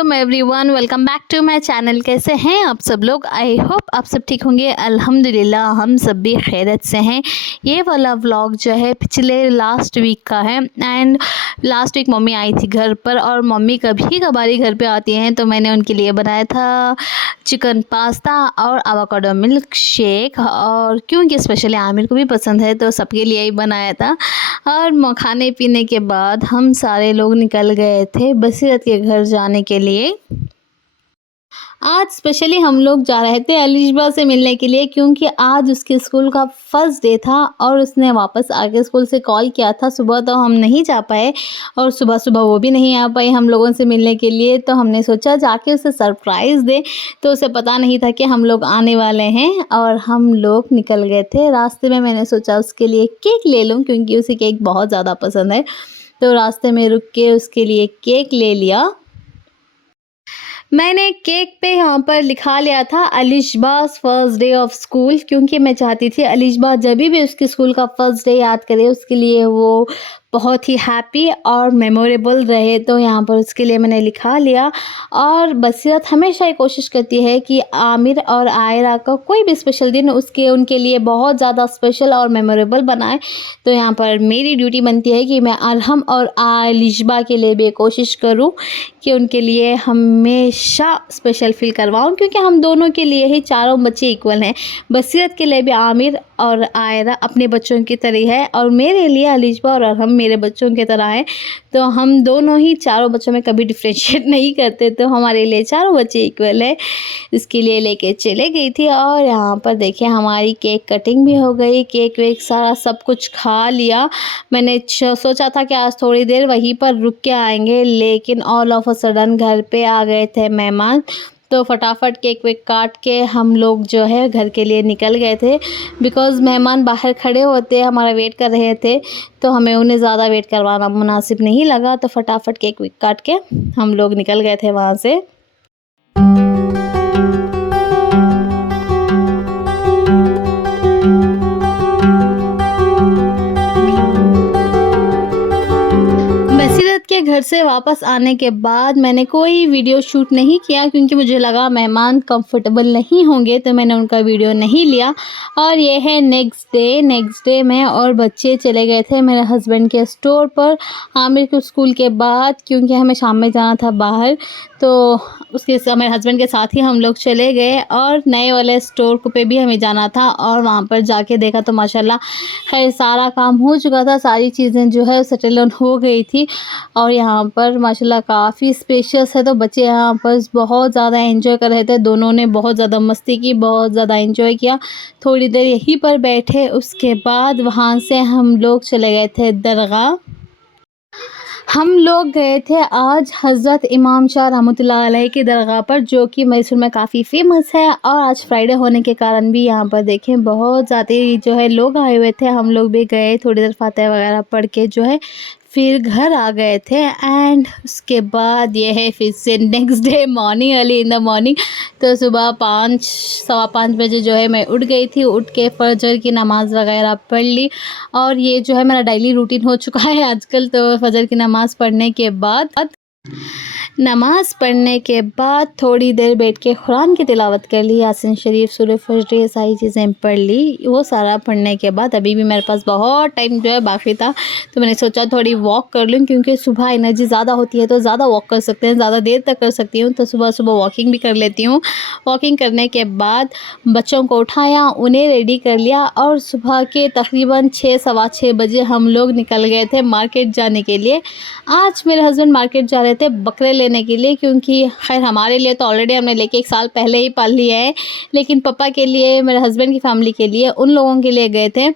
Welcome everyone, welcome back to my channel. कैसे हैं आप सब लोग? आई होप आप सब ठीक होंगे। अल्हम्दुलिल्लाह हम सब भी खैरियत से हैं। ये वाला व्लॉग जो है पिछले लास्ट वीक का है एंड लास्ट वीक मम्मी आई थी घर पर और मम्मी कभी कभारी घर पे आती हैं तो मैंने उनके लिए बनाया था चिकन पास्ता और आवाकाडो मिल्क शेक। और क्योंकि स्पेशली आमिर को भी पसंद है तो सबके लिए ही बनाया था। और खाने पीने के बाद हम सारे लोग निकल गए थे बसीरत के घर जाने के लिए। आज स्पेशली हम लोग जा रहे थे अलिशबा से मिलने के लिए क्योंकि आज उसके स्कूल का फर्स्ट डे था और उसने वापस आके स्कूल से कॉल किया था। सुबह तो हम नहीं जा पाए और सुबह सुबह वो भी नहीं आ पाई हम लोगों से मिलने के लिए, तो हमने सोचा जाके उसे सरप्राइज़ दे। तो उसे पता नहीं था कि हम लोग आने वाले हैं और हम लोग निकल गए थे। रास्ते में मैंने सोचा उसके लिए केक ले लूँ क्योंकि उसे केक बहुत ज़्यादा पसंद है, तो रास्ते में रुक के उसके लिए केक ले लिया। मैंने केक पे यहाँ पर लिखा लिया था अलिशबा's फर्स्ट डे ऑफ स्कूल, क्योंकि मैं चाहती थी अलिशबा जब भी उसके स्कूल का फर्स्ट डे याद करे उसके लिए वो बहुत ही हैप्पी और मेमोरेबल रहे। तो यहाँ पर उसके लिए मैंने लिखा लिया। और बसीरत हमेशा ये कोशिश करती है कि आमिर और आयरा का कोई भी स्पेशल दिन उनके लिए बहुत ज़्यादा स्पेशल और मेमोरेबल बनाए। तो यहाँ पर मेरी ड्यूटी बनती है कि मैं अरहम और अलिशबा के लिए भी कोशिश करूँ कि उनके लिए हमेशा स्पेशल फील करवाऊँ, क्योंकि हम दोनों के लिए ही चारों बच्चे इक्वल हैं। बसीरत के लिए भी आमिर और आयरा अपने बच्चों की तरह है और मेरे लिए अलिशबा और अरहम मेरे बच्चों की तरह है। तो हम दोनों ही चारों बच्चों में कभी डिफ्रेंशिएट नहीं करते, तो हमारे लिए चारों बच्चे इक्वल है। इसके लिए लेके चले गई थी और यहाँ पर देखिए हमारी केक कटिंग भी हो गई। केक वेक सारा सब कुछ खा लिया। मैंने सोचा था कि आज थोड़ी देर वहीं पर रुक के आएंगे, लेकिन ऑल ऑफ अ सडन घर पे आ गए थे मेहमान। तो फटाफट केक वेक काट के हम लोग जो है घर के लिए निकल गए थे, बिकॉज़ मेहमान बाहर खड़े होते हमारा वेट कर रहे थे तो हमें उन्हें ज़्यादा वेट करवाना मुनासिब नहीं लगा। तो फटाफट केक वेक काट के हम लोग निकल गए थे वहाँ से। बसीरत के घर से वापस आने के बाद मैंने कोई वीडियो शूट नहीं किया क्योंकि मुझे लगा मेहमान कंफर्टेबल नहीं होंगे, तो मैंने उनका वीडियो नहीं लिया। और ये है नेक्स्ट डे मैं और बच्चे चले गए थे मेरे हस्बैंड के स्टोर पर आमिर के स्कूल के बाद, क्योंकि हमें शाम में जाना था बाहर। तो मेरे हस्बैंड के साथ ही हम लोग चले गए और नए वाले स्टोर पे भी हमें जाना था और वहाँ पर जाके देखा तो माशाल्लाह खैर सारा काम हो चुका था, सारी चीज़ें जो है सेटल डाउन हो गई थी। और यहाँ पर माशाल्लाह काफ़ी स्पेशियस है, तो बच्चे यहाँ पर बहुत ज़्यादा एंजॉय कर रहे थे। दोनों ने बहुत ज़्यादा मस्ती की, बहुत ज़्यादा एंजॉय किया। थोड़ी देर यहीं पर बैठे, उसके बाद वहाँ से हम लोग चले गए थे दरगाह। हम लोग गए थे आज हज़रत इमाम शाह रहमतुल्लाह अलैह की दरगाह पर, जो कि मैसूर में काफ़ी फ़ेमस है। और आज फ्राइडे होने के कारण भी यहाँ पर देखें बहुत ज़्यादा जो है लोग आए हुए थे। हम लोग भी गए, थोड़ी देर फातिहा वगैरह पढ़ के जो है फिर घर आ गए थे। एंड उसके बाद ये है फिर से next day morning, early in the morning. तो सुबह 5 सवा 5 बजे जो है मैं उठ गई थी। उठ के फजर की नमाज़ वगैरह पढ़ ली और ये जो है मेरा डेली रूटीन हो चुका है आजकल। तो फजर की नमाज़ पढ़ने के बाद थोड़ी देर बैठ के कुरान की तिलावत कर ली, यासीन शरीफ, सूरह फजर, ये सारी चीज़ें पढ़ ली। वो सारा पढ़ने के बाद अभी भी मेरे पास बहुत टाइम जो है बाकी था, तो मैंने सोचा थोड़ी वॉक कर लूँ, क्योंकि सुबह एनर्जी ज़्यादा होती है तो ज़्यादा वॉक कर सकते हैं, ज़्यादा देर तक कर सकती हूँ। तो सुबह सुबह वॉकिंग भी कर लेती हूँ। वॉकिंग करने के बाद बच्चों को उठाया, उन्हें रेडी कर लिया और सुबह के तकरीबन 6 सवा 6 बजे हम लोग निकल गए थे मार्केट जाने के लिए। आज मेरे हस्बैंड मार्केट जा रहे थे बकरे लेने के लिए, क्योंकि खैर हमारे लिए तो ऑलरेडी हमने लेके 1 साल पहले ही पाल लिया है, लेकिन पापा के लिए, मेरे हस्बैंड की फैमिली के लिए, उन लोगों के लिए गए थे।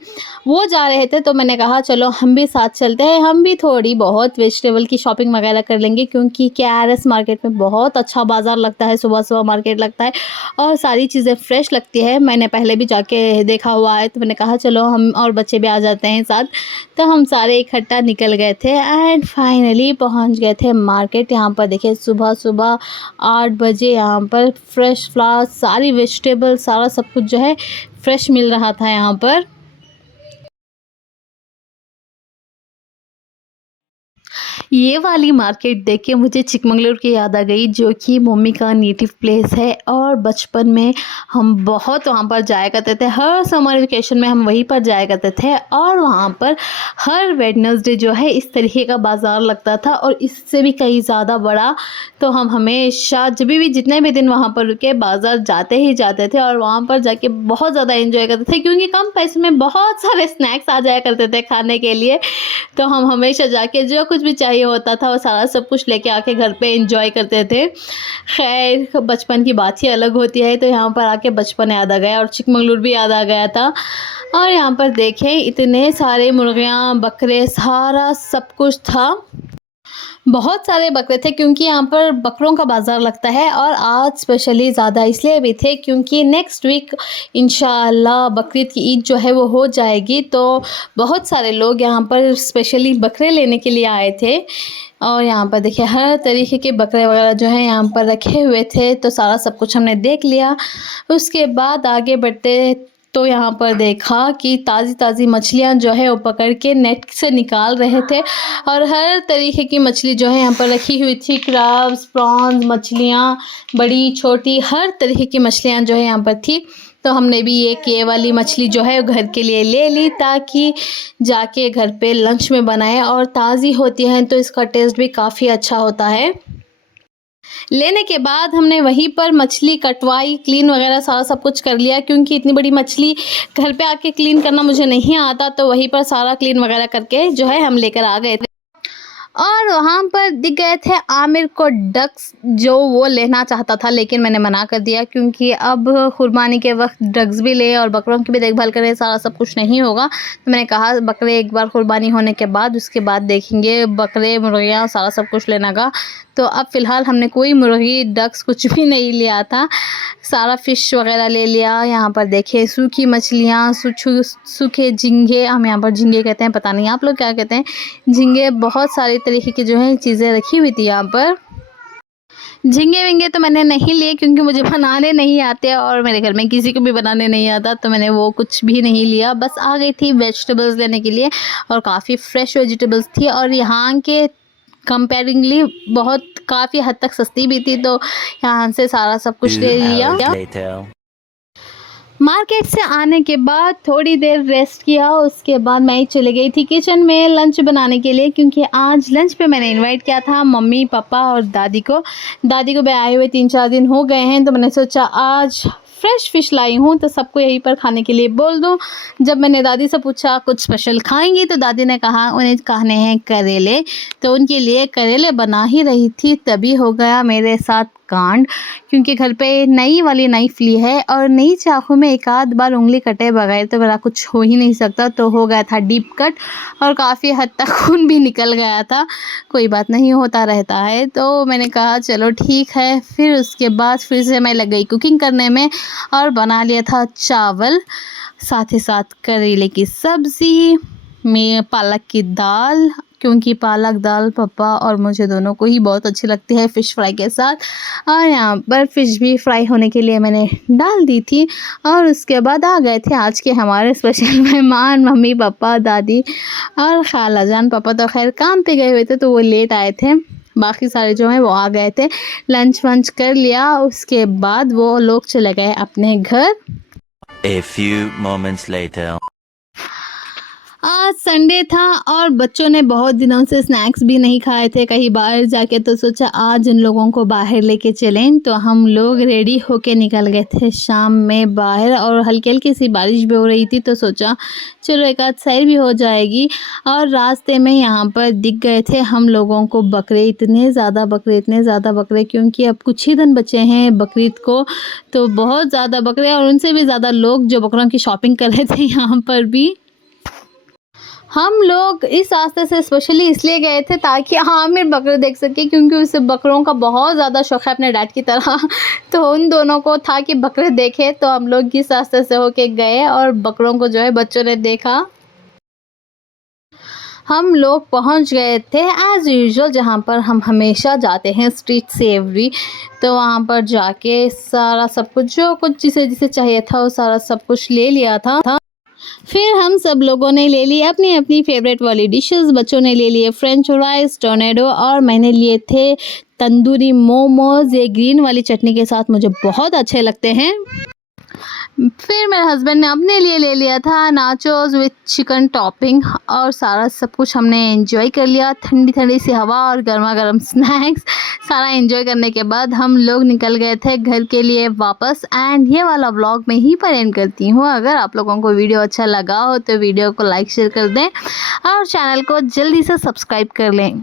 वो जा रहे थे तो मैंने कहा चलो हम भी साथ चलते हैं, हम भी थोड़ी बहुत वेजिटेबल की शॉपिंग वगैरह कर लेंगे, क्योंकि KRS मार्केट में बहुत अच्छा बाज़ार लगता है, सुबह सुबह मार्केट लगता है और सारी चीज़ें फ्रेश लगती है। मैंने पहले भी जाके देखा हुआ है, तो मैंने कहा चलो हम और बच्चे भी आ जाते हैं साथ। तो हम सारे इकट्ठा निकल गए थे एंड फाइनली पहुंच गए थे मार्केट। यहाँ पर देखिए सुबह सुबह 8 बजे यहाँ पर फ्रेश फ्लावर, सारी वेजिटेबल, सारा सब कुछ जो है फ्रेश मिल रहा था यहाँ पर। ये वाली मार्केट देख के मुझे चिकमंगलुरु की याद आ गई, जो कि मम्मी का नेटिव प्लेस है। और बचपन में हम बहुत वहाँ पर जाया करते थे, हर समर वेकेशन में हम वहीं पर जाया करते थे। और वहाँ पर हर वेडनेसडे जो है इस तरीके का बाज़ार लगता था, और इससे भी कहीं ज़्यादा बड़ा। तो हम हमेशा जब भी जितने भी दिन वहाँ पर रुके, बाज़ार जाते ही जाते थे, और वहाँ पर जाके बहुत ज़्यादा एंजॉय करते थे, क्योंकि कम पैसे में बहुत सारे स्नैक्स आ जाया करते थे खाने के लिए। तो हम हमेशा जाके जो कुछ भी चाहिए होता था वो सारा सब कुछ लेके आके घर पे एंजॉय करते थे। खैर, बचपन की बात ही अलग होती है। तो यहाँ पर आके बचपन याद आ गया और चिकमंगलुरु भी याद आ गया था। और यहाँ पर देखें, इतने सारे मुर्गियाँ, बकरे, सारा सब कुछ था। बहुत सारे बकरे थे, क्योंकि यहाँ पर बकरों का बाज़ार लगता है। और आज स्पेशली ज़्यादा इसलिए भी थे क्योंकि नेक्स्ट वीक इंशाअल्लाह बकरीद की ईद जो है वो हो जाएगी। तो बहुत सारे लोग यहाँ पर स्पेशली बकरे लेने के लिए आए थे। और यहाँ पर देखिए हर तरीके के बकरे वगैरह जो हैं यहाँ पर रखे हुए थे। तो सारा सब कुछ हमने देख लिया। उसके बाद आगे बढ़ते तो यहाँ पर देखा कि ताज़ी मछलियाँ जो है वो पकड़ के नेट से निकाल रहे थे। और हर तरीके की मछली जो है यहाँ पर रखी हुई थी, क्रब्स, प्रॉन्स, मछलियाँ बड़ी छोटी, हर तरीके की मछलियाँ जो है यहाँ पर थी। तो हमने भी ये वाली मछली जो है घर के लिए ले ली, ताकि जाके घर पे लंच में बनाए। और ताज़ी होती हैं तो इसका टेस्ट भी काफ़ी अच्छा होता है। लेने के बाद हमने वहीं पर मछली कटवाई, क्लीन वगैरह सारा सब कुछ कर लिया, क्योंकि इतनी बड़ी मछली घर पे आके क्लीन करना मुझे नहीं आता। तो वहीं पर सारा क्लीन वगैरह करके जो है हम लेकर आ गए थे। और वहाँ पर दिख गए थे आमिर को डक्स, जो वो लेना चाहता था, लेकिन मैंने मना कर दिया, क्योंकि अब कुर्बानी के वक्त डक्स भी ले और बकरों की भी देखभाल करें, सारा सब कुछ नहीं होगा। तो मैंने कहा बकरे एक बार कुर्बानी होने के बाद उसके बाद देखेंगे, बकरे, मुर्गियाँ, सारा सब कुछ लेना का। तो अब फ़िलहाल हमने कोई मुर्गी, डक्स कुछ भी नहीं लिया था, सारा फ़िश वगैरह ले लिया। यहाँ पर देखिए सूखी मछलियाँ, सूखे झींगे, हम यहाँ पर झींगे कहते हैं, पता नहीं आप लोग क्या कहते हैं, झींगे, बहुत सारी तरीके की जो है चीज़ें रखी हुई थी यहाँ पर। झींगे विंगे तो मैंने नहीं लिए, क्योंकि मुझे बनाने नहीं आते और मेरे घर में किसी को भी बनाने नहीं आता। तो मैंने वो कुछ भी नहीं लिया, बस आ गई थी वेजिटेबल्स लेने के लिए। और काफ़ी फ्रेश वेजिटेबल्स थी, और यहाँ के कंपेयरिंगली बहुत काफ़ी हद तक सस्ती भी थी। तो यहाँ से सारा सब कुछ ले लिया। मार्केट से आने के बाद थोड़ी देर रेस्ट किया, उसके बाद मैं ही चली गई थी किचन में लंच बनाने के लिए, क्योंकि आज लंच पे मैंने इनवाइट किया था मम्मी, पापा और दादी को। दादी को भी आए हुए 3-4 दिन हो गए हैं। तो मैंने सोचा आज फ्रेश फ़िश लाई हूँ तो सबको यहीं पर खाने के लिए बोल दूँ। जब मैंने दादी से पूछा कुछ स्पेशल खाएंगी, तो दादी ने कहा उन्हें खाने हैं करेले। तो उनके लिए करेले बना ही रही थी, तभी हो गया मेरे साथ कांड, क्योंकि घर पे नई वाली नाइफ ली है, और नई चाकू में एक आध बार उंगली कटे बगैर तो मेरा कुछ हो ही नहीं सकता। तो हो गया था डीप कट, और काफ़ी हद तक खून भी निकल गया था। कोई बात नहीं, होता रहता है। तो मैंने कहा चलो ठीक है। फिर उसके बाद फिर से मैं लग गई कुकिंग करने में, और बना लिया था चावल, साथ ही साथ करेले की सब्ज़ी, में पालक की दाल, क्योंकि पालक दाल पापा और मुझे दोनों को ही बहुत अच्छी लगती है फ़िश फ्राई के साथ। और यहाँ पर फ़िश भी फ्राई होने के लिए मैंने डाल दी थी। और उसके बाद आ गए थे आज के हमारे स्पेशल मेहमान, मम्मी, पापा, दादी और खाला जान। पापा तो खैर काम पे गए हुए थे, तो वो लेट आए थे। बाकी सारे जो हैं वो आ गए थे। लंच वंच कर लिया, उसके बाद वो लोग चले गए अपने घर। A few moments later. आज संडे था और बच्चों ने बहुत दिनों से स्नैक्स भी नहीं खाए थे कहीं बाहर जाके। तो सोचा आज उन लोगों को बाहर लेके चलें। तो हम लोग रेडी होके निकल गए थे शाम में बाहर, और हल्की हल्की सी बारिश भी हो रही थी। तो सोचा चलो एक आध सैर भी हो जाएगी। और रास्ते में यहाँ पर दिख गए थे हम लोगों को बकरे, इतने ज़्यादा बकरे, क्योंकि अब कुछ ही दिन बचे हैं बकरीद को। तो बहुत ज़्यादा बकरे, और उनसे भी ज़्यादा लोग जो बकरों की शॉपिंग कर रहे थे यहाँ पर भी। हम लोग इस रास्ते से स्पेशली इसलिए गए थे ताकि आमिर बकरे देख सके, क्योंकि उसे बकरों का बहुत ज़्यादा शौक़ है अपने डैड की तरह। तो उन दोनों को था कि बकरे देखे, तो हम लोग इस रास्ते से होके गए और बकरों को जो है बच्चों ने देखा। हम लोग पहुंच गए थे एज़ यूजुअल जहां पर हम हमेशा जाते हैं, स्ट्रीट सेवरी। तो वहां पर जाके सारा सब कुछ, जो कुछ जिसे जिसे चाहिए था वो सारा सब कुछ ले लिया था। फिर हम सब लोगों ने ले ली अपनी अपनी फेवरेट वाली डिशेस। बच्चों ने ले लिए फ्रेंच फ्राइज, टोर्नेडो और मैंने लिए थे तंदूरी मोमोज़। ये ग्रीन वाली चटनी के साथ मुझे बहुत अच्छे लगते हैं। फिर मेरे हस्बैंड ने अपने लिए ले लिया था नाचोस विथ चिकन टॉपिंग और सारा सब कुछ हमने एंजॉय कर लिया। ठंडी ठंडी सी हवा और गर्मा गर्म स्नैक्स, सारा एंजॉय करने के बाद हम लोग निकल गए थे घर के लिए वापस। एंड ये वाला व्लॉग मैं यहीं पर एंड करती हूँ। अगर आप लोगों को वीडियो अच्छा लगा हो तो वीडियो को लाइक शेयर कर दें और चैनल को जल्दी से सब्सक्राइब कर लें।